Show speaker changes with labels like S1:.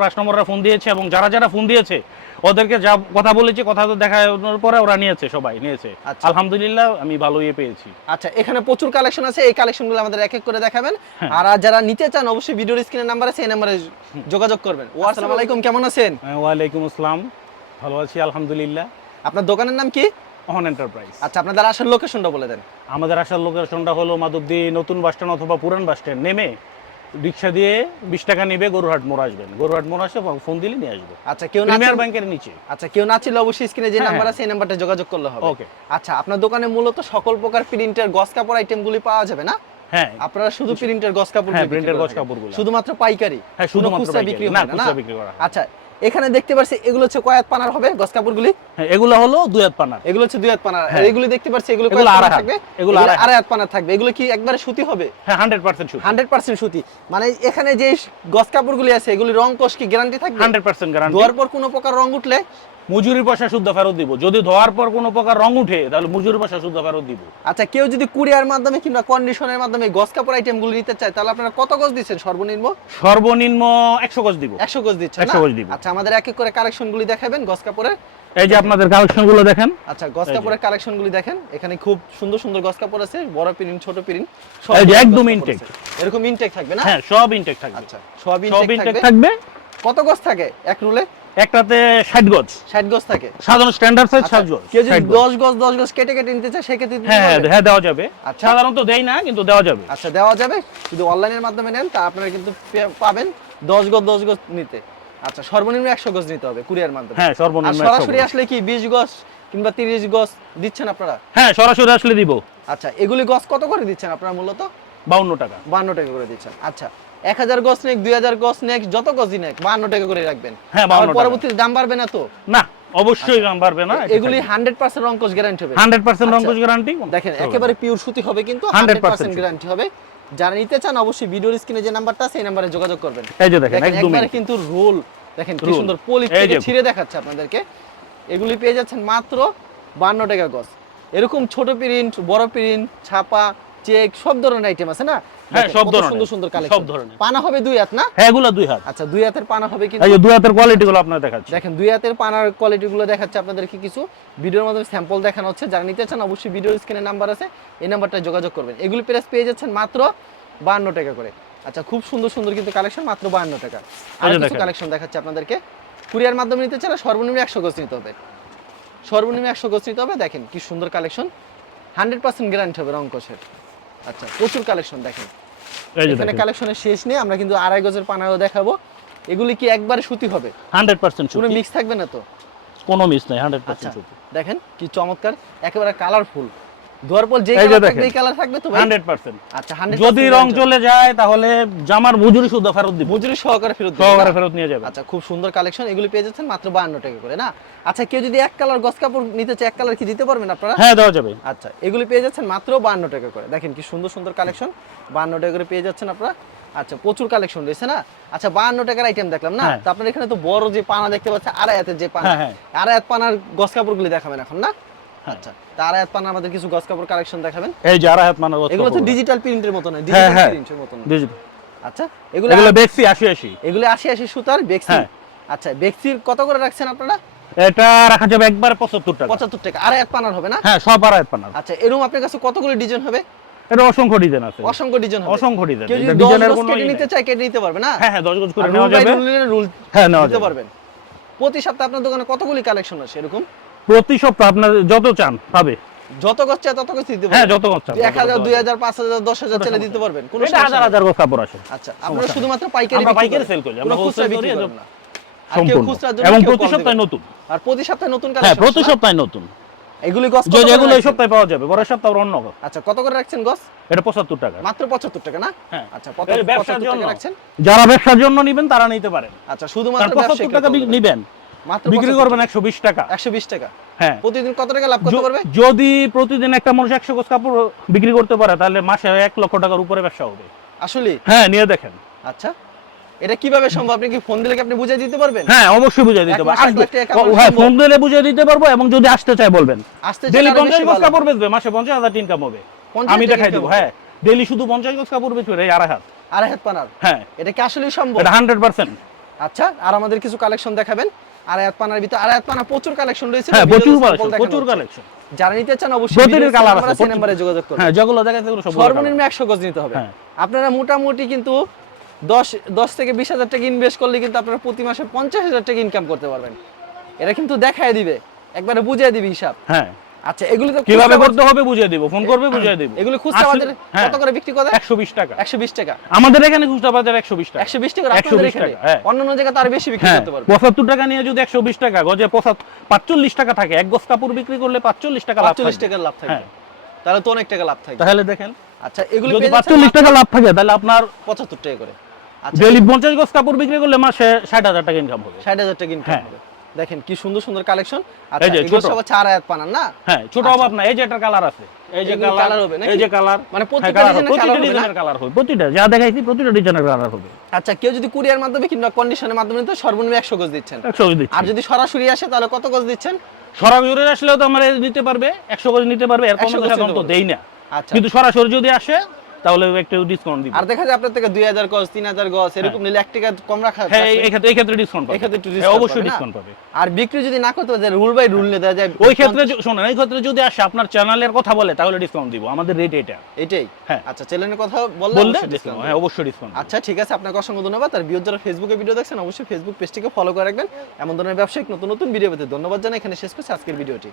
S1: কাস্টমাররা ফোন দিয়েছে এবং যারা যারা ফোন দিয়েছে ওদেরকে যা কথা বলেছি কথা তো দেখানোর পরে ওরা নিয়েছে সবাই নিয়েছে।
S2: আচ্ছা।
S1: আলহামদুলিল্লাহ আমি ভালো ইয়ে পেয়েছি।
S2: আচ্ছা এখানে প্রচুর কালেকশন আছে এই কালেকশনগুলো আমাদের এক এক করে দেখাবেন।
S1: হ্যাঁ।
S2: আর যারা নিতে চান অবশ্যই ভিডিওর স্ক্রিনের নাম্বার আছে এই নাম্বারে যোগাযোগ করবেন। আসসালামু আলাইকুম কেমন আছেন?
S1: ওয়ালাইকুম আসসালাম। ভালো আছি আলহামদুলিল্লাহ।
S2: আপনার দোকানের নাম কি?
S1: অহন এন্টারপ্রাইজ
S2: আচ্ছা আপনাদের আসার লোকেশনটা বলে দেন।
S1: আমাদের আসার লোকেশনটা হলো মাধবদী নতুন বাস স্ট্যান্ড অথবা পুরান বাস স্ট্যান্ড নেমে রিক্সা দিয়ে বিশ টাকা নিবে গরুহাট মোড় আসবেন। গরুহাট মোড় আসে ফোন দিলে নিয়ে আসবে।
S2: আচ্ছা কেউ
S1: প্রিমিয়ার ব্যাংকের নিচে।
S2: আচ্ছা কেউ না ছিল অবশ্যই স্ক্রিনে যে
S1: হ্যাঁ,
S2: নাম্বার
S1: হ্যাঁ।
S2: আছে এই নাম্বারটা যোগাযোগ করলে হবে।
S1: ওকে
S2: আচ্ছা আপনার দোকানে মূলত সকল প্রকার প্রিন্টের গস কাপড় আইটেম গুলি পাওয়া যাবে না?
S1: হ্যাঁ।
S2: আপনারা শুধু প্রিন্টের গস কাপড়
S1: হ্যাঁ, গস কাপড় কাপড়গুলো।
S2: শুধুমাত্র পাইকারি?
S1: হ্যাঁ শুধুমাত্র
S2: বিক্রি হয় না?
S1: বিক্রি করা
S2: আচ্ছা এখানে দেখতে পাচ্ছি এগুলো হচ্ছে কয়াত পানার হবে গস কাপড়গুলি
S1: হ্যাঁ এগুলো হলো দুই হাত পানার।
S2: এগুলো হচ্ছে দুই হাত পানার। আর
S1: হ্যাঁ।
S2: এগুলো দেখতে পাচ্ছি এগুলো কয়াত পানার থাকবে।
S1: এগুলো আড়াই হাত।
S2: পানার থাকবে। এগুলো কি একবারে সুতি হবে?
S1: হ্যাঁ 100%
S2: সুতি। 100% সুতি। মানে এখানে যে গস কাপড়গুলি আছে এগুলি রং কোষ কি গ্যারান্টি থাকবে?
S1: হান্ড্রেড পার্সেন্ট গ্যারান্টি
S2: ধোয়ার পর কোনো প্রকার রং উঠলে
S1: মজুরি পয়সা শুদ্ধ ফেরত দিব। যদি ধোয়ার পর কোনো প্রকার রং উঠে তাহলে মজুরি পয়সা শুদ্ধ ফেরত দিব।
S2: আচ্ছা কেউ যদি কুরিয়ার মাধ্যমে কিংবা কন্ডিশনের মাধ্যমে গস কাপড় আইটেমগুলো নিতে চায় তাহলে আপনারা কত গজ দিচ্ছেন সর্বনিম্ন?
S1: সর্বনিম্ন একশো গজ দিব।
S2: একশো গজ দিচ্ছেন
S1: 100 গজ দিব।
S2: আচ্ছা আমাদের এক এক করে কালেকশনগুলি দেখাবেন গস কাপড়ের।
S1: এই যে আপনাদের কালেকশনগুলো দেখেন।
S2: আচ্ছা গস। কাপড়ের কালেকশনগুলি দেখেন। এখানে খুব সুন্দর সুন্দর গস কাপড় আছে বড় প্রিন্ট ছোট প্রিন্ট
S1: এই যে একদম intake।
S2: এরকম ইনটেক থাকবে না?
S1: হ্যাঁ সব ইনটেক থাকবে।
S2: আচ্ছা সব ইনটেক
S1: ইনটেক
S2: থাকবে?
S1: থাকবে।
S2: কত গজ থাকে এক রুলে?
S1: একটাতে ষাট গজ।
S2: 60 গজ থাকে।
S1: সাধারণ স্ট্যান্ডার্ড সাইজ
S2: আচ্ছা,
S1: ষাট গজ
S2: কেউ যদি 10 গজ। 10 গজ কেটে কেটে নিতে চায় সেক্ষেত্রে
S1: হ্যাঁ হ্যাঁ দেওয়া যাবে।
S2: আচ্ছা।
S1: সাধারণত দেই না কিন্তু দেওয়া যাবে।
S2: আচ্ছা দেওয়া যাবে। যদি অনলাইনের মাধ্যমে নেন তা আপনারা কিন্তু পাবেন 10 গজ 10 গজ নিতে। আচ্ছা সর্বনিম্ন 100 গজ নিতে হবে কুরিয়ার মাধ্যমে।
S1: হ্যাঁ সর্বনিম্ন
S2: সরাসরি আসলে কি 20 গজ কিংবা 30 গজ দিচ্ছেন আপনারা?
S1: হ্যাঁ সরাসরি আসলে দিব।
S2: আচ্ছা এগুলি গজ কত করে দিচ্ছেন আপনারা মূলত?
S1: বাউন্ন টাকা।
S2: বান্ন টাকা করে দিচ্ছেন। আচ্ছা এক হাজার গজ নেক দুই হাজার গজ নেক যত গজই নেক টাকা করে রাখবেন।
S1: হ্যাঁ, 52।
S2: পরবর্তীতে দাম বাড়বে না তো?
S1: না অবশ্যই দাম বাড়বে না
S2: এগুলি গ্যারান্টি হবে।
S1: পার্সেন্ট
S2: আচ্ছা।
S1: গ্যারান্টি
S2: দেখেন একেবারে পিওর সুতি হবে কিন্তু
S1: 100%
S2: হান্ড্রেড পার্সেন্ট গ্যারান্টি হবে। যারা নিতে চান অবশ্যই ভিডিওর স্ক্রিনে যে নাম্বারটা আছে এই নাম্বারে যোগাযোগ করবেন।
S1: এই যে দেখেন
S2: একবারে কিন্তু রোল দেখেন কি সুন্দর পলি থেকে ছিঁড়ে দেখাচ্ছে আপনাদেরকে। এগুলি পেয়ে যাচ্ছেন মাত্র বান্ন টাকা গজ। এরকম ছোট প্রিন্ট বড় প্রিন্ট ছাপা চেক সব ধরনের আইটেম আছে না?
S1: হ্যাঁ, সব ধরনের,
S2: সুন্দর সুন্দর
S1: সব ধরনের।
S2: পানা হবে দুই হাত না?
S1: হ্যাঁ এগুলো দুই হাত।
S2: আচ্ছা দুই হাতের পানা হবে কিন্তু
S1: এই দুই হাতের কোয়ালিটি গুলো আপনার দেখাচ্ছি।
S2: দেখেন দুই হাতের পানার কোয়ালিটি গুলো দেখাচ্ছে আপনাদেরকে কিছু। ভিডিওর মাধ্যমে স্যাম্পল দেখানো হচ্ছে। যারা নিতে চান অবশ্যই ভিডিওর স্ক্রিনে নাম্বার আছে। এই নাম্বারটা যোগাযোগ করবেন। এগুলি প্রাইস পেয়ে যাচ্ছেন মাত্র বান্ন টাকা করে। আচ্ছা খুব সুন্দর সুন্দর কিন্তু কালেকশন মাত্র বান্ন টাকা। আর কিছু কালেকশন দেখাচ্ছে আপনাদেরকে। কুরিয়ার মাধ্যমে নিতে চাইলে সর্বনিম্ন একশো গজ নিতে হবে। সর্বনিম্ন একশো গজ নিতে হবে। দেখেন কি সুন্দর কালেকশন হান্ড্রেড পার্সেন্ট গ্যারান্টি হবে রঙ্কসের আচ্ছা প্রচুর কালেকশন দেখেন। এখানে কালেকশনের শেষ নেই আমরা কিন্তু আড়াই গজের পানাও দেখাবো। এগুলি কি একবারে সুতি হবে?
S1: হান্ড্রেড পার্সেন্ট
S2: কোনো মিক্স থাকবে না তো?
S1: কোনো মিস নাই হান্ড্রেড
S2: আচ্ছা
S1: পার্সেন্ট
S2: দেখেন কি চমৎকার একেবারে কালারফুল যে কালার কালার থাকবে তো ভাই।
S1: হান্ড্রেড পার্সেন্ট
S2: আচ্ছা 100%
S1: যদি রং চলে যায় তাহলে জামার মজুরি শুদ্ধ ফেরত দিব।
S2: মজুরি সহকারে ফেরত দিবেন
S1: সহকারে ফেরত নিয়ে যাবে।
S2: আচ্ছা খুব সুন্দর কালেকশন এগুলি পেয়ে যাচ্ছেন মাত্র 52 টাকা করে না? আচ্ছা কেউ যদি এক কালার গস কাপড় নিতে চায় এক কালার কি দিতে পারবেন আপনারা?
S1: হ্যাঁ দেওয়া যাবে।
S2: আচ্ছা এগুলি পেয়ে যাচ্ছেন মাত্র 52 টাকা করে। দেখেন কি সুন্দর সুন্দর কালেকশন 52 টাকা করে পেয়ে যাচ্ছেন আপনারা। আচ্ছা প্রচুর কালেকশন রয়েছে না? আচ্ছা 52 টাকার আইটেম দেখলাম না?
S1: হ্যাঁ।
S2: তো আপনার এখানে তো বড় যে পানা দেখতে পাচ্ছেন আড়াই হাতের যে পানা
S1: হ্যাঁ, হ্যাঁ।
S2: আড়াই হাত পানার গস কাপড়গুলি দেখাবেন এখন না? আচ্ছা তা আড়াই হাত পানা আমাদের কিছু গস কাপড় কালেকশন দেখাবেন?
S1: এই যে আড়াই হাত মানার
S2: এগুলো তো ডিজিটাল প্রিন্টের মতো না ডিজিটাল। প্রিন্টের মতো না।
S1: ডিজিটাল
S2: আচ্ছা এগুলো
S1: এগুলো আশি
S2: এগুলো সুতার বেক্সি
S1: হ্যাঁ।
S2: আচ্ছা বেক্সির কত করে রাখছেন আপনারা?
S1: এটা রাখা যাবে একবার পঁচাত্তর টাকা।
S2: পঁচাত্তর টাকা। আড়াই হাত পানার হবে না?
S1: হ্যাঁ সব হাত পানার
S2: আচ্ছা এরকম আপনার কাছে কতগুলো ডিজাইন হবে?
S1: এটা অসংখ্য ডিজাইন আছে।
S2: অসংখ্য ডিজাইন হবে।
S1: অসংখ্য ডিজাইন। এটা ডিজাইনের কোনো
S2: কেটে নিতে
S1: নাই।
S2: চায় কেটে নিতে পারবে না?
S1: হ্যাঁ হ্যাঁ দশ গজ করে নেওয়া যাবে।
S2: রুল
S1: হ্যাঁ নেওয়া যাবে।
S2: পারবেন। প্রতি সপ্তাহে আপনার দোকানে কতগুলি কালেকশন আছে এরকম?
S1: প্রতি সপ্তাহ আপনার যত চান পাবে।
S2: যত চায় তত গজ দিতে
S1: হ্যাঁ যত
S2: হাজার দুই হাজার পাঁচ হাজার হাজার চাইলে দিতে পারবেন কোনো
S1: এটা হাজার হাজার গজ কাপড় আছে
S2: আচ্ছা আপনারা শুধুমাত্র পাইকারি
S1: আমরা পাইকারি sell করি, আমরা
S2: খুচরা বিক্রি
S1: করি,
S2: না।
S1: সম্পূর্ণ। এবং প্রতি সপ্তাহে নতুন।
S2: আর প্রতি সপ্তাহে নতুন
S1: হ্যাঁ প্রতি সপ্তাহে নতুন।
S2: এগুলি গস কত
S1: যে
S2: করে
S1: এই সপ্তাহে পাওয়া যাবে পরের সপ্তাহে অন্য গজ।
S2: আচ্ছা কত করে রাখছেন গস
S1: এটা পঁচাত্তর টাকা।
S2: মাত্র পঁচাত্তর টাকা না?
S1: হ্যাঁ।
S2: আচ্ছা
S1: ব্যবসার জন্য।
S2: টাকা রাখছেন?
S1: যারা ব্যবসার জন্য নিবেন তারা নিতে পারেন।
S2: আচ্ছা শুধুমাত্র
S1: পঁচাত্তর টাকা বি- নিবেন।
S2: মাত্র
S1: বিক্রি করবেন একশো বিশ টাকা।
S2: একশো বিশ টাকা।
S1: হ্যাঁ।
S2: প্রতিদিন কত টাকা লাভ করতে পারবে?
S1: যদি প্রতিদিন একটা মানুষ একশো গজ কাপড় বিক্রি করতে পারে তাহলে মাসে এক লক্ষ টাকার উপরে ব্যবসা হবে।
S2: আসলে?
S1: হ্যাঁ নিয়ে দেখেন।
S2: আচ্ছা। এটা কীভাবে সম্ভব? আপনি কি ফোন দিলে কি আপনি বুঝিয়ে দিতে পারবেন?
S1: হ্যাঁ অবশ্যই বুঝিয়ে দিতে পারব। হ্যাঁ ফোন দিলে বুঝিয়ে দিতে পারব এবং যদি আসতে চায় বলবেন।
S2: আসতে
S1: ডেলি
S2: বেশি
S1: কাপড় বেচবে মাসে পঞ্চাশ হাজার ইনকাম হবে। আমি দেখাই দেবো হ্যাঁ। ডেলি শুধু পঞ্চাশ গজ কাপড় বেচবে এই আড়াই হাত
S2: আড়াই হাত? পানার
S1: হ্যাঁ।
S2: এটা কি আসলে সম্ভব?
S1: এটা হান্ড্রেড পার্সেন্ট
S2: আচ্ছা আর আমাদের কিছু কালেকশন দেখাবেন। আড়াইয়াত পানার ভিতর পানা প্রচুর কালেকশন রয়েছে।
S1: হ্যাঁ প্রচুর কালেকশন প্রচুর কালেকশন
S2: যারা নিতে চান অবশ্যই
S1: প্রতিটির কালার আছে
S2: সেই নম্বরে যোগাযোগ করুন
S1: হ্যাঁ যেগুলো সব
S2: সর্বনিম্ন একশো গজ নিতে হবে।
S1: হ্যাঁ।
S2: আপনারা মোটামুটি কিন্তু দশ দশ থেকে বিশ হাজার টাকা ইনভেস্ট করলে কিন্তু আপনারা প্রতি মাসে পঞ্চাশ হাজার টাকা ইনকাম করতে পারবেন। এটা কিন্তু দেখায় দিবে। একবারে বুঝিয়ে দিবে হিসাব।
S1: হ্যাঁ।
S2: আচ্ছা এগুলো তো
S1: কীভাবে করতে হবে বুঝিয়ে দিব ফোন করবে বুঝিয়ে দিব।
S2: এগুলো খুচরা বাজারে
S1: হ্যাঁ।
S2: কত করে বিক্রি করে?
S1: একশো বিশ টাকা।
S2: একশো বিশ টাকা।
S1: আমাদের এখানে খুচরা বাজার একশো বিশ টাকা।
S2: একশো বিশ টাকা আপনাদের এখানে?
S1: টাকা, হ্যাঁ।
S2: অন্যান্য জায়গায় তার বেশি বিক্রি
S1: হ্যাঁ
S2: করতে পারবে।
S1: পঁচাত্তর টাকা নিয়ে যদি একশো বিশ টাকা গজে পঁচাত্তর পাঁচচল্লিশ টাকা থাকে এক গজ কাপড় বিক্রি করলে পাঁচচল্লিশ টাকা লাভ
S2: পাঁচচল্লিশ
S1: থাকবে।
S2: টাকার লাভ
S1: হ্যাঁ।
S2: তাহলে তো অনেক টাকা লাভ থাকবে
S1: তাহলে দেখেন
S2: আচ্ছা এগুলো
S1: যদি পাঁচচল্লিশ টাকা লাভ থাকে তাহলে আপনার
S2: পঁচাত্তর টাকা করে। আচ্ছা
S1: ডেলি পঞ্চাশ গজ কাপড় বিক্রি করলে মাসে ষাট হাজার টাকা ইনকাম হবে।
S2: ষাট হাজার টাকা ইনকাম। হবে। দেখেন কি সুন্দর সুন্দর কালেকশন
S1: এই
S2: আচ্ছা
S1: যে ছোট।
S2: সব চার আয়াত পানান না?
S1: হ্যাঁ ছোট
S2: আচ্ছা।
S1: অভাব না এই যে একটা কালার আছে। এই যে কালার
S2: হবে?
S1: এই যে কালার
S2: মানে
S1: হ্যাঁ প্রতিটা? ডিজাইনের কালার হবে প্রতিটা যা দেখাইছি প্রতিটা ডিজাইনের কালার হবে।
S2: আচ্ছা কেউ যদি কুরিয়ার মাধ্যমে কিংবা কন্ডিশনের মাধ্যমে নিতে সর্বনিম্ন একশো গজ দিচ্ছেন।
S1: একশো গজ দিচ্ছি
S2: আর যদি সরাসরি আসে তাহলে কত গজ দিচ্ছেন?
S1: সরাসরি আসলেও তো আমার নিতে পারবে একশো গজ নিতে পারবে এর
S2: 100
S1: কমে
S2: গজ
S1: দেখা
S2: নিতে
S1: তো দেই না।
S2: আচ্ছা।
S1: কিন্তু সরাসরি যদি আসে তাহলে একটু ডিসকাউন্ট দিব।
S2: আর দেখা যায় আপনার থেকে দুই হাজার গজ তিন হাজার গজ এরকম নিলে টাকা কম রাখা
S1: হ্যাঁ এই- এই ক্ষেত্রে এই ক্ষেত্রে ডিসকাউন্ট পাবে।
S2: এক্ষেত্রে একটু
S1: হ্যাঁ, অবশ্যই ডিসকাউন্ট পাবে।
S2: আর বিক্রি যদি না করতে রুল বাই রুল দেওয়া যায়।
S1: ওই ক্ষেত্রে শোনেন এই ক্ষেত্রে যদি আসে আপনার চ্যানেলের কথা বলে তাহলে ডিসকাউন্ট দিব। আমাদের রেট এটা।
S2: এটাই?
S1: হ্যাঁ।
S2: আচ্ছা চ্যানেলের কথা বললে
S1: ডিসকাউন্ট হ্যাঁ অবশ্যই ডিসকাউন্ট
S2: আচ্ছা ঠিক আছে আপনাকে অসংখ্য ধন্যবাদ। আর বিয়োর যারা ফেসবুকে ভিডিও দেখছেন অবশ্যই ফেসবুক পেজটিকে ফলো করে রাখবেন। এমন ধরনের ব্যবসায়িক নতুন নতুন ভিডিও পেতে ধন্যবাদ জানাই। এখানে শেষ করছি আজকের ভিডিওটি